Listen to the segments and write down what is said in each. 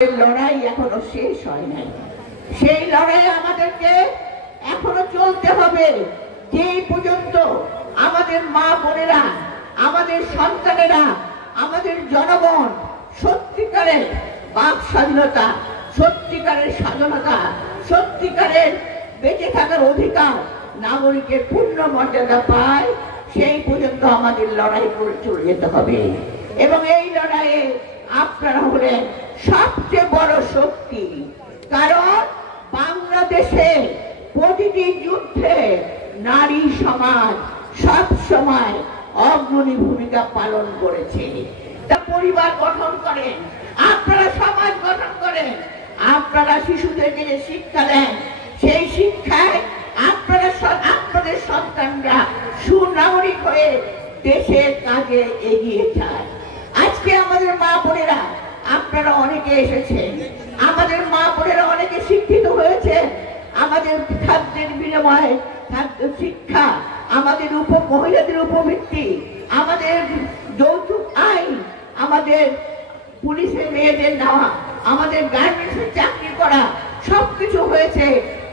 লড়াই এখনো শেষ হয় নাই। সেই লড়াই আমাদেরকে এখনো চলতে হবে, যে পর্যন্ত আমাদের মা বোনেরা, আমাদের সন্তানেরা, আমাদের জনগণ সত্যিকারের বাক স্বাধীনতা, সত্যিকারের স্বাধীনতা, সত্যিকারের বেঁচে থাকার অধিকার, নাগরিকের পূর্ণ মর্যাদা পায়, সেই পর্যন্ত আমাদের লড়াই করে চলে যেতে হবে। এবং এই লড়াইয়ে আপনারা হলেন সবচেয়ে বড় শক্তি। কারণ বাংলাদেশে প্রতিটি যুদ্ধে নারী সমাজ সব সময় অগ্রণী ভূমিকা পালন করেছে। তা পরিবার গঠন করেন, আপনারা সমাজ গঠন করেন, আপনারা শিশুদেরকে যে শিক্ষা দেন, সেই শিক্ষায় আপনাদের সন্তানরা সুনাগরিক হয়ে দেশের কাজে এগিয়ে যায়। আজকে আমাদের মা বোনেরা, আপনারা অনেকে এসেছেন, আমাদের মা বোনেরা অনেকে শিক্ষিত হয়েছে, আমাদের খাদ্যের বিনিময়ে খাদ্য শিক্ষা, আমাদের মহিলাদের উপবৃত্তি, আমাদের যৌতুক আইন, আমাদের পুলিশের মেয়েদের নেওয়া, আমাদের গার্মেন্টসের চাকরি করা, সবকিছু হয়েছে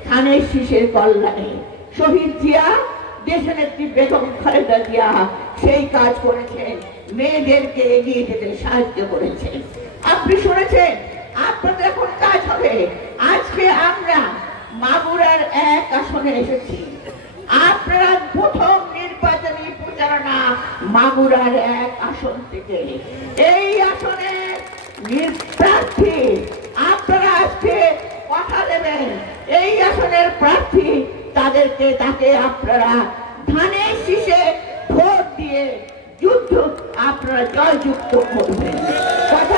ধানের শীষের কল্যাণে। শহীদ জিয়া, দেশনেত্রী বেগম খালেদা জিয়া সেই কাজ করেছেন, মেয়েদেরকে এগিয়ে যেতে সাহায্য করেছেন। আপনি শুনেছেন, আপনাদের এখন কাজ হবে। আজকে আমরা মাগুরার 1 আসনে এসেছি। আপনারা প্রথম নির্বাচনী প্রচারণা মাগুরার 1 আসন থেকে। এই আসনে প্রার্থী আপনারা আজকে কথা দেবেন, এই আসনের প্রার্থী তাকে আপনারা ধানের শীষে ভোট দিয়ে যুদ্ধ আপনারা জয়যুক্ত করবেন। কথা